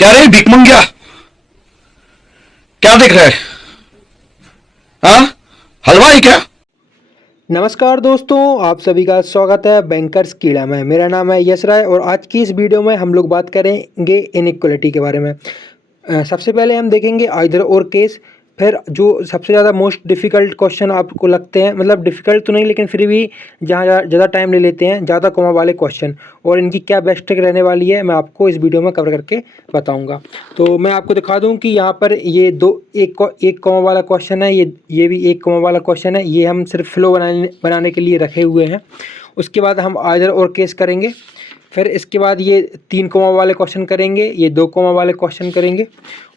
क्या रे भीख मंगिया, क्या देख रहा है? हाँ, हलवाई क्या? नमस्कार दोस्तों, आप सभी का स्वागत है बैंकर्स कीड़ा में। मेरा नाम है यश राय और आज की इस वीडियो में हम लोग बात करेंगे इनइक्वालिटी के बारे में। सबसे पहले हम देखेंगे आइदर और केस, फिर जो सबसे ज़्यादा मोस्ट डिफ़िकल्ट क्वेश्चन आपको लगते हैं, मतलब डिफ़िकल्ट तो नहीं लेकिन फिर भी जहाँ ज़्यादा टाइम ले लेते हैं, ज़्यादा कॉमा वाले क्वेश्चन और इनकी क्या बेस्ट ट्रिक रहने वाली है, मैं आपको इस वीडियो में कवर करके बताऊंगा। तो मैं आपको दिखा दूं कि यहाँ पर ये एक कॉमा वाला क्वेश्चन है, ये भी एक कॉमा वाला क्वेश्चन है। ये हम सिर्फ फ्लो बनाने के लिए रखे हुए हैं। उसके बाद हम आइदर और केस करेंगे, फिर इसके बाद ये 3 कॉमा वाले क्वेश्चन करेंगे, ये 2 कॉमा वाले क्वेश्चन करेंगे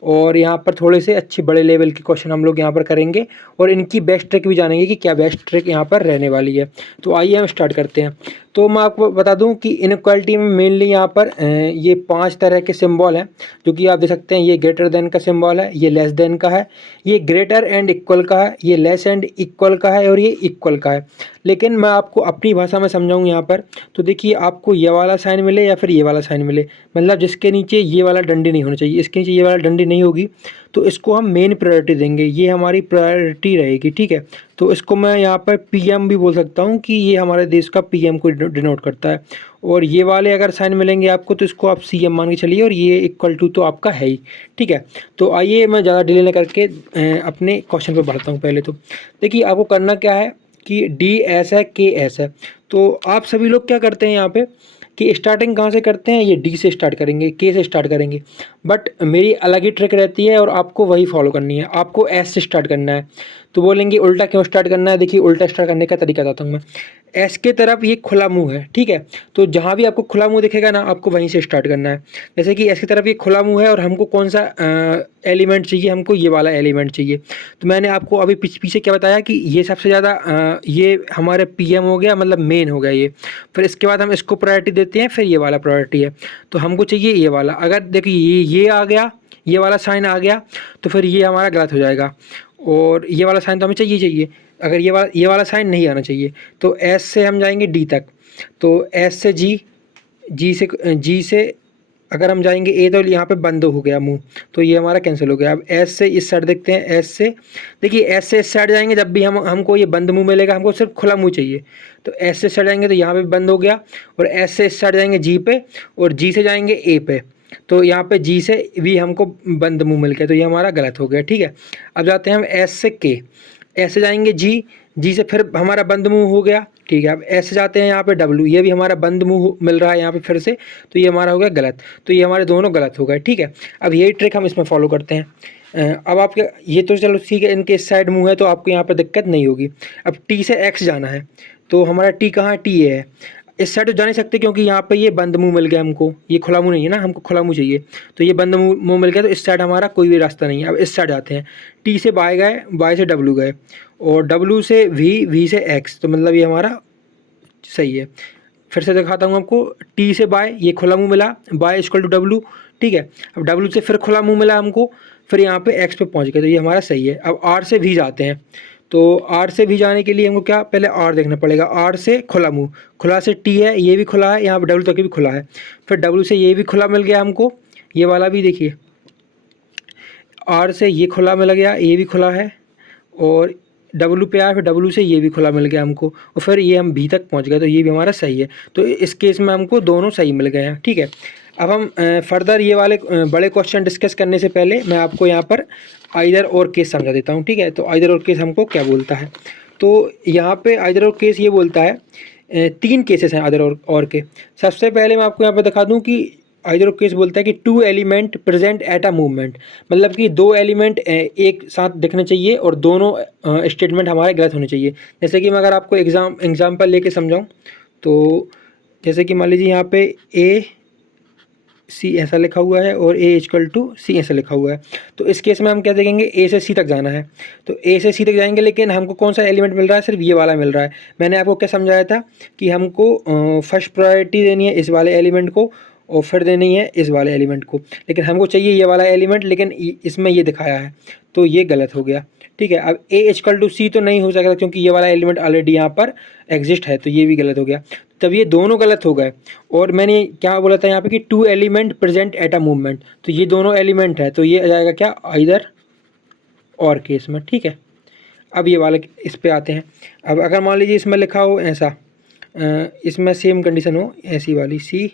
और यहाँ पर थोड़े से अच्छे बड़े लेवल के क्वेश्चन हम लोग यहाँ पर करेंगे और इनकी बेस्ट ट्रिक भी जानेंगे कि क्या बेस्ट ट्रिक यहाँ पर रहने वाली है। तो आइए हम स्टार्ट करते हैं। तो मैं आपको बता दूं कि इनइक्वालिटी में मेनली यहाँ पर ये 5 तरह के सिंबल हैं, जो कि आप देख सकते हैं। ये ग्रेटर देन का सिंबल है, ये लेस देन का है, ये ग्रेटर एंड इक्वल का है, ये लेस एंड इक्वल का है और ये इक्वल का है। लेकिन मैं आपको अपनी भाषा में समझाऊँ यहाँ पर। तो देखिए, आपको ये वाला साइन मिले या फिर ये वाला साइन मिले, मतलब जिसके नीचे ये वाला डंडी नहीं होना चाहिए, इसके नीचे ये वाला डंडी नहीं होगी, तो इसको हम मेन प्रायोरिटी देंगे, ये हमारी प्रायोरिटी रहेगी। ठीक है, तो इसको मैं यहाँ पर पीएम भी बोल सकता हूँ कि ये हमारे देश का पीएम को डिनोट करता है। और ये वाले अगर साइन मिलेंगे आपको तो इसको आप सीएम मान के चलिए, और ये इक्वल टू तो आपका है ही। ठीक है, तो आइए मैं ज़्यादा डिले न करके अपने क्वेश्चन पे बढ़ता हूँ। पहले तो देखिए, आपको करना क्या है कि डी एस है, के एस है। तो आप सभी लोग क्या करते हैं यहाँ पे कि स्टार्टिंग कहाँ से करते हैं, ये डी से स्टार्ट करेंगे, के से स्टार्ट करेंगे। बट मेरी अलग ही ट्रिक रहती है और आपको वही फॉलो करनी है। आपको एस से स्टार्ट करना है। तो बोलेंगे उल्टा क्यों स्टार्ट करना है? देखिए, उल्टा स्टार्ट करने का तरीका बताता हूँ मैं। एस के तरफ ये खुला मुंह है, ठीक है, तो जहाँ भी आपको खुला मुंह दिखेगा ना, आपको वहीं से स्टार्ट करना है। जैसे कि एस की तरफ ये खुला मुंह है और हमको कौन सा एलिमेंट चाहिए, हमको ये वाला एलिमेंट चाहिए। तो मैंने आपको अभी पीछे क्या बताया कि ये सबसे ज़्यादा ये हमारे पीएम हो गया, मतलब मेन हो गया ये। फिर इसके बाद हम इसको प्रायोरिटी देते हैं, फिर ये वाला प्रायोरिटी है। तो हमको चाहिए ये वाला। अगर देखिए ये आ गया, ये वाला साइन आ गया, तो फिर ये हमारा गलत हो जाएगा। और ये वाला साइन तो हमें चाहिए। अगर ये वाला साइन नहीं आना चाहिए, तो एस से हम जाएंगे डी तक। तो एस से जी, जी से अगर हम जाएंगे ए, तो यहाँ पे बंद हो गया मुंह, तो ये हमारा कैंसिल हो गया। अब एस से इस साइड देखते हैं। एस से देखिए, एस से इस साइड जाएंगे, जब भी हमको ये बंद मुंह मिलेगा, हमको सिर्फ खुला मुंह चाहिए। तो एस से इस साइड जाएंगे तो यहाँ पे बंद हो गया, और एस से इस साइड जाएंगे जी पे, और जी से जाएंगे ए पे, तो यहाँ पे जी से भी हमको बंद मुंह मिल गया, तो ये हमारा गलत हो गया। ठीक है, अब जाते हैं हम एस से के। एस से जाएंगे जी, जी से फिर हमारा बंद मुंह हो गया। ठीक है, अब एस से जाते हैं यहाँ पे डब्ल्यू, ये भी हमारा बंद मुंह मिल रहा है यहाँ पे फिर से, तो ये हमारा हो गया गलत। तो ये हमारे दोनों गलत हो गए। ठीक है, अब यही ट्रिक हम इसमें फॉलो करते हैं। अब आपके ये तो चलो ठीक है, इनके इस साइड मुंह है तो आपको यहाँ पर दिक्कत नहीं होगी। अब टी से एक्स जाना है, तो हमारा टी कहाँ है? टी है। इस साइड तो जा नहीं सकते क्योंकि यहाँ पे ये बंद मुंह मिल गया हमको, ये खुला मुंह नहीं है ना, हमको खुला मुंह चाहिए। तो ये बंद मुंह मिल गया, तो इस साइड हमारा कोई भी रास्ता नहीं है। अब इस साइड आते हैं, टी से बाय गए, बाय से डब्ल्यू गए, और डब्ल्यू से वी, वी से एक्स, तो मतलब ये हमारा सही है। फिर से दिखाता हूँ आपको। टी से बाय, ये खुला मुंह मिला, बाय इक्वल टू डब्ल्यू। ठीक है, अब डब्ल्यू से फिर खुला मुंह मिला हमको, फिर यहाँ पे एक्स पे पहुँच गए, तो ये हमारा सही है। अब आर से वी जाते हैं, तो आर से भी जाने के लिए हमको क्या, पहले आर देखना पड़ेगा। आर से खुला मुंह, खुला से टी है, ये भी खुला है, यहाँ पर डब्ल्यू तक भी खुला है। फिर डब्ल्यू से ये भी खुला मिल गया हमको, ये वाला भी देखिए। आर से ये खुला मिल गया, ये भी खुला है, और डब्ल्यू पे आया, फिर डब्ल्यू से ये भी खुला मिल गया हमको, और फिर ये हम भी तक पहुंच गए, तो ये भी हमारा सही है। तो इस केस में हमको दोनों सही मिल गए हैं। ठीक है, अब हम फर्दर ये वाले बड़े क्वेश्चन डिस्कस करने से पहले मैं आपको यहाँ पर आइदर और केस समझा देता हूँ। ठीक है, तो आइदर और केस हमको क्या बोलता है? तो यहाँ पे आइदर और केस ये बोलता है, 3 केसेस हैं आइदर और के। सबसे पहले मैं आपको यहाँ पर दिखा दूँ कि आइदर केस बोलता है कि 2 element present at a movement, मतलब कि 2 एलिमेंट एक साथ दिखने चाहिए और दोनों स्टेटमेंट हमारे गलत होने चाहिए। जैसे कि मैं अगर आपको एग्जाम्पल लेके समझाऊं, तो जैसे कि मान लीजिए यहाँ पे ए सी ऐसा लिखा हुआ है और ए इक्वल टू सी ऐसा लिखा हुआ है। तो इस केस में हम क्या देखेंगे, ए से सी तक जाना है, तो ए से सी तक जाएंगे, लेकिन हमको कौन सा एलिमेंट मिल रहा है? सिर्फ ये वाला मिल रहा है। मैंने आपको क्या समझाया था कि हमको फर्स्ट प्रायोरिटी देनी है इस वाले एलिमेंट को, और फिर देनी है इस वाले एलिमेंट को, लेकिन हमको चाहिए ये वाला एलिमेंट, लेकिन इसमें ये दिखाया है, तो ये गलत हो गया। ठीक है। अब ए इक्वल टू सी तो नहीं हो सकता क्योंकि ये वाला एलिमेंट ऑलरेडी यहाँ पर एग्जिस्ट है, तो ये भी गलत हो गया। तब ये दोनों गलत हो गए। और मैंने क्या बोला था यहाँ पे कि 2 element present at a movement, तो ये दोनों एलिमेंट है, तो ये आ जाएगा क्या, आइदर और केस में, ठीक है। अब ये वाला इस पे आते हैं। अब अगर मान लीजिए इसमें लिखा हो ऐसा, इसमें सेम कंडीशन हो, ऐसी वाली सी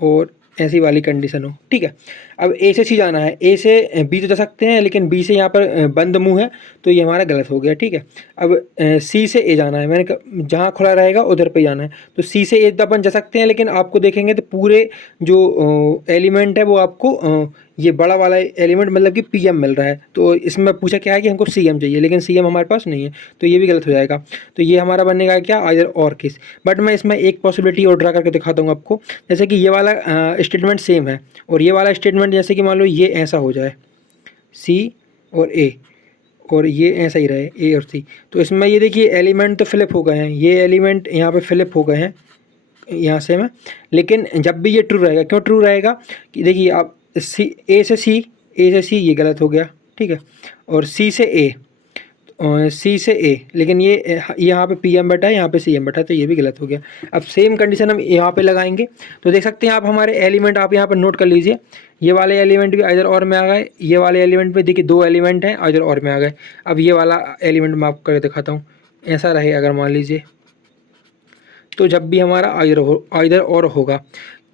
और ऐसी वाली कंडीशन हो, ठीक है। अब ए से सी जाना है, ए से बी तो जा सकते हैं लेकिन बी से यहाँ पर बंद मुंह है, तो ये हमारा गलत हो गया, ठीक है। अब सी से ए जाना है, मैंने जहाँ खुला रहेगा उधर पे जाना है, तो सी से ए तो अपन जा सकते हैं, लेकिन आपको देखेंगे तो पूरे जो एलिमेंट है वो आपको ये बड़ा वाला एलिमेंट मतलब कि पी एम मिल रहा है। तो इसमें पूछा क्या है कि हमको सी एम चाहिए, लेकिन सी एम हमारे पास नहीं है, तो ये भी गलत हो जाएगा। तो ये हमारा बनेगा क्या, आइदर और केस। बट मैं इसमें एक पॉसिबिलिटी और ड्रा करके दिखाता हूँ आपको। जैसे कि ये वाला स्टेटमेंट सेम है और ये वाला स्टेटमेंट जैसे कि मान लो ये ऐसा हो जाए, सी और ए, और ये ऐसा ही रहे ए और सी, तो इसमें ये देखिए एलिमेंट तो फिलिप हो गए हैं, ये एलिमेंट यहाँ पे फिलिप हो गए हैं यहाँ से में। लेकिन जब भी ये ट्रू रहेगा, क्यों ट्रू रहेगा कि देखिए आप सी ए से सी, ए से सी ये गलत हो गया, ठीक है। और सी से ए, और सी से ए, लेकिन ये यहाँ पे पी एम बैठा है, यहाँ पे सी एम बैठा है, तो ये भी गलत हो गया। अब सेम कंडीशन हम यहाँ पे लगाएंगे, तो देख सकते हैं आप हमारे एलिमेंट, आप यहाँ पर नोट कर लीजिए, ये वाले एलिमेंट भी आइदर और में आ गए, ये वाले एलिमेंट पे देखिए 2 एलिमेंट हैं आइदर और में आ गए। अब ये वाला एलिमेंट मैं आपको करके दिखाता हूँ, ऐसा रहे अगर मान लीजिए, तो जब भी हमारा आइदर और होगा,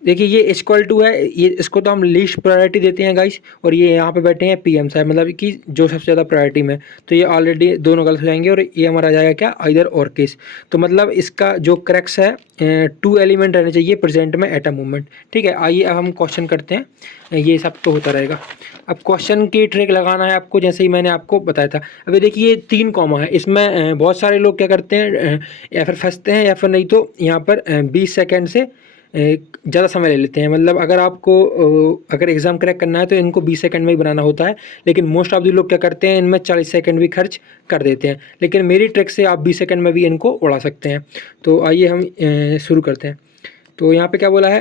देखिए ये इक्वल टू है, ये इसको तो हम लीस्ट प्रायोरिटी देते हैं गाइस, और ये यहाँ पे बैठे हैं पीएम साहब, मतलब कि जो सबसे ज़्यादा प्रायोरिटी में, तो ये ऑलरेडी दोनों गलत हो जाएंगे और ये हमारा आ जाएगा क्या, आइदर और केस। तो मतलब इसका जो करेक्ट है 2 एलिमेंट रहने चाहिए प्रेजेंट में एट अ मोमेंट, ठीक है। आइए अब हम क्वेश्चन करते हैं, ये सब तो होता रहेगा। अब क्वेश्चन की ट्रिक लगाना है आपको, जैसे ही मैंने आपको बताया था। अभी देखिए 3 कॉमा है, इसमें बहुत सारे लोग क्या करते हैं, या फिर फंसते हैं या फिर नहीं तो यहाँ पर 20 सेकेंड से ज़्यादा समय ले लेते हैं। मतलब अगर आपको अगर एग्ज़ाम क्रैक करना है तो इनको 20 सेकंड में ही बनाना होता है, लेकिन मोस्ट ऑफ द लोग क्या करते हैं, इनमें 40 सेकंड भी खर्च कर देते हैं। लेकिन मेरी ट्रिक से आप 20 सेकंड में भी इनको उड़ा सकते हैं। तो आइए हम शुरू करते हैं। तो यहाँ पे क्या बोला है,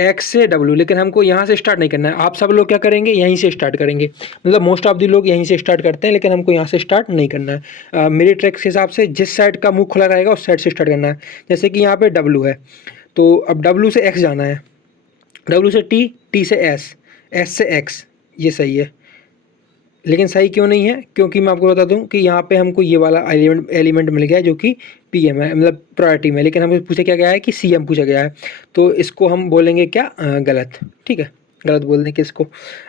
एक्स से डब्ल्यू, लेकिन हमको यहाँ से स्टार्ट नहीं करना है। आप सब लोग क्या करेंगे, यहीं से स्टार्ट करेंगे, मतलब मोस्ट ऑफ द लोग यहीं से स्टार्ट करते हैं, लेकिन हमको यहाँ से स्टार्ट नहीं करना है। मेरी ट्रिक के हिसाब से जिस साइड का मुंह खुला रहेगा उस साइड से स्टार्ट करना है। जैसे कि यहाँ पे डब्ल्यू है, तो अब डब्ल्यू से एक्स जाना है, डब्ल्यू से टी, टी से एस, एस से एक्स, ये सही है। लेकिन सही क्यों नहीं है, क्योंकि मैं आपको बता दूं कि यहाँ पे हमको ये वाला एलिमेंट मिल गया है जो कि पीएम है, मतलब प्रायोरिटी में, लेकिन हमें पूछा क्या गया है कि सीएम पूछा गया है, तो इसको हम बोलेंगे क्या, गलत, ठीक है, गलत बोल दें किसको।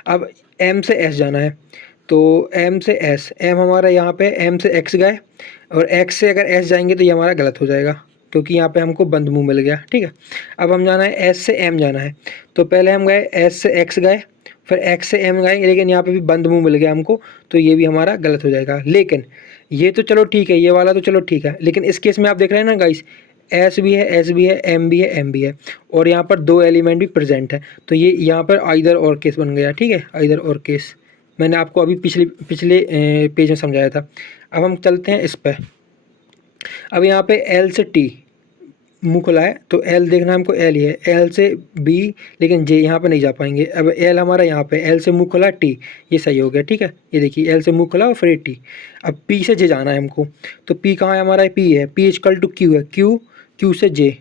अब एम से एस जाना है, तो एम से एस, एम हमारा यहाँ पे एम से एक्स गए और एक्स से अगर एस जाएंगे तो ये हमारा गलत हो जाएगा, क्योंकि यहाँ पे हमको बंद मुंह मिल गया, ठीक है। अब हम जाना है एस से एम जाना है, तो पहले हम गए एस से एक्स गए, फिर एक्स से एम गए, लेकिन यहाँ पे भी बंद मुंह मिल गया हमको, तो ये भी हमारा गलत हो जाएगा। लेकिन ये तो चलो ठीक है, ये वाला तो चलो ठीक है, लेकिन इस केस में आप देख रहे हैं ना गाइस, एस भी है, एस भी है, एम भी है, एम भी है, और यहाँ पर 2 एलिमेंट भी प्रेजेंट है, तो ये यहाँ पर आइदर और केस बन गया, ठीक है, आइदर और केस। मैंने आपको अभी पिछले पेज में समझाया था। अब हम चलते हैं इस पर। अब यहाँ पे एल से टी मुँह खुला है, तो एल देखना हमको एल ही है, एल से बी, लेकिन जे यहाँ पे नहीं जा पाएंगे। अब एल हमारा यहाँ पे, एल से मुँह खुला टी, ये सही हो गया, ठीक है। ये देखिए एल से मुँह खुला और फिर टी। अब पी से जे जाना है हमको, तो पी कहाँ है हमारा, पी है, पी इक्वल टू क्यू है, क्यू, क्यू से जे,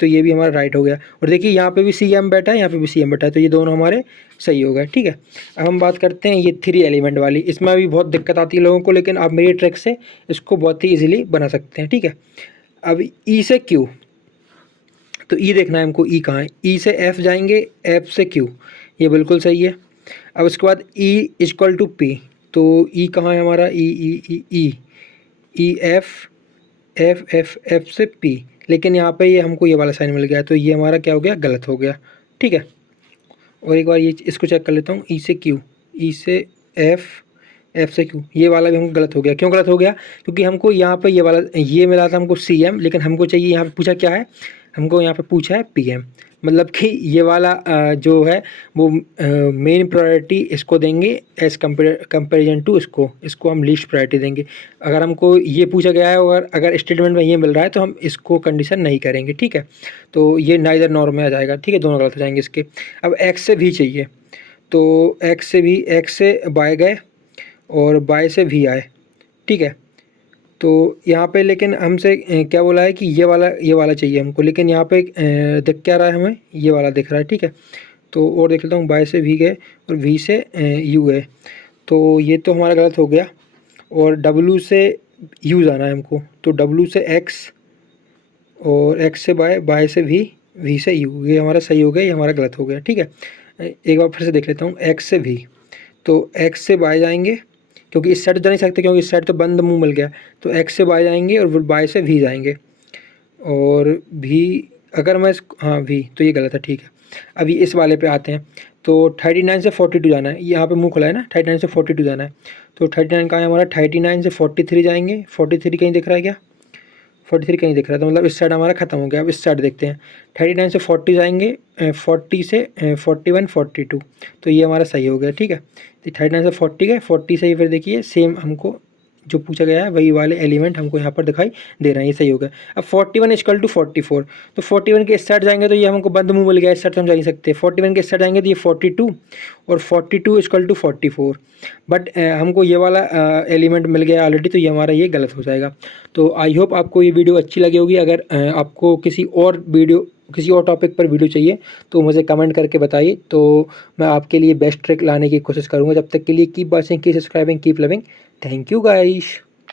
तो ये भी हमारा राइट हो गया। और देखिए यहाँ पे भी सी एम बैठा है, यहाँ पे भी सी एम बैठा है, तो ये दोनों हमारे सही हो गए, ठीक है। अब हम बात करते हैं ये 3 एलिमेंट वाली, इसमें भी बहुत दिक्कत आती है लोगों को, लेकिन आप मेरी ट्रिक से इसको बहुत ही ईजिली बना सकते हैं, ठीक है। अब ई से क्यू, तो ई देखना है हमको, ई कहाँ है, ई से एफ जाएंगे, एफ से क्यू, ये बिल्कुल सही है। अब उसके बाद ई इक्वल टू पी, तो ई कहाँ है हमारा, E E E E E F, F F F से पी, लेकिन यहाँ पे ये हमको ये वाला साइन मिल गया, तो ये हमारा क्या हो गया, गलत हो गया, ठीक है। और एक बार ये इसको चेक कर लेता हूँ, ई से क्यू, ई से एफ, एफ से क्यू, ये वाला भी हमको गलत हो गया। क्यों गलत हो गया, क्योंकि हमको यहाँ पे ये वाला ये मिला था हमको सी एम, लेकिन हमको चाहिए यहाँ पे पूछा क्या है, हमको यहाँ पे पूछा है पी एम, मतलब कि ये वाला जो है वो मेन प्रायोरिटी इसको देंगे एज कंपेरिजन टू इसको हम लीस्ट प्रायोरिटी देंगे। अगर हमको ये पूछा गया है और अगर स्टेटमेंट में ये मिल रहा है तो हम इसको कंडीशन नहीं करेंगे, ठीक है। तो ये नाइदर नॉर में आ जाएगा, ठीक है, दोनों गलत हो जाएंगे इसके। अब एक्स से भी चाहिए, तो एक्स से भी, एक्स से बाय गए और बाय से भी आए, ठीक है। तो यहाँ पे लेकिन हमसे क्या बोला है कि ये वाला चाहिए हमको, लेकिन यहाँ पे दिख क्या रहा है हमें, ये वाला दिख रहा है, ठीक है। तो और देख लेता हूँ, बाय से वी गए और वी से यू गए, तो ये तो हमारा गलत हो गया। और डब्लू से यू जाना है हमको, तो डब्लू से एक्स और एक्स से बाय, बाय से वी से यू, ये हमारा सही हो गया, ये हमारा गलत हो गया, ठीक है। एक बार फिर से देख लेता हूँ, एक्स से वी, तो एक्स से बाय जाएंगे क्योंकि इस साइड तो जा नहीं सकते क्योंकि इस साइड तो बंद मुंह मिल गया, तो एक्स से बाय जाएंगे और बाय से वी जाएंगे। और भी अगर मैं हाँ वी, तो ये गलत है, ठीक है। अभी इस वाले पे आते हैं, तो 39 से 42 जाना है, यहाँ पे मुंह खुला है ना, 39 से 42 जाना है। तो 39 कहाँ है हमारा, 39 से 43 जाएंगे, 43 कहीं दिख रहा है क्या, 43 कहीं दिख रहा है, तो मतलब इस साइड हमारा खत्म हो गया। अब इस साइड देखते हैं, 39 से 40 जाएंगे, 40 से 41 42, तो ये हमारा सही हो गया, ठीक है। तो 39 से 40 गए, 40 से ही फिर देखिए सेम हमको जो पूछा गया है वही वाले एलिमेंट हमको यहाँ पर दिखाई दे रहे हैं, ये सही हो गया। अब 41 इक्वल टू 44, तो 41 के इस साइड जाएंगे तो ये हमको बंद मुंह मिल गया, इस साइड तो हम जा नहीं सकते। 41 के इस साइड जाएंगे तो ये 42 और 42 इक्वल टू 44, बट हमको ये वाला एलिमेंट मिल गया ऑलरेडी, तो ये हमारा ये गलत हो जाएगा। तो आई होप आपको ये वीडियो अच्छी लगी होगी। अगर आपको किसी और टॉपिक पर वीडियो चाहिए तो मुझे कमेंट करके बताइए, तो मैं आपके लिए बेस्ट ट्रिक लाने की कोशिश करूँगा। जब तक के लिए keep watching, keep subscribing, keep loving, thank you guys.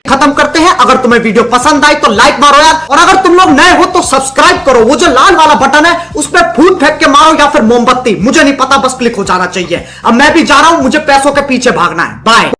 खत्म करते हैं। अगर तुम्हें वीडियो पसंद आई तो लाइक मारो यार, और अगर तुम लोग नए हो तो सब्सक्राइब करो। वो जो लाल वाला बटन है उस पर फूट फेंक के मारो या फिर मोमबत्ती, मुझे नहीं पता, बस क्लिक हो जाना चाहिए। अब मैं भी जा रहा हूं, मुझे पैसों के पीछे भागना है। बाय।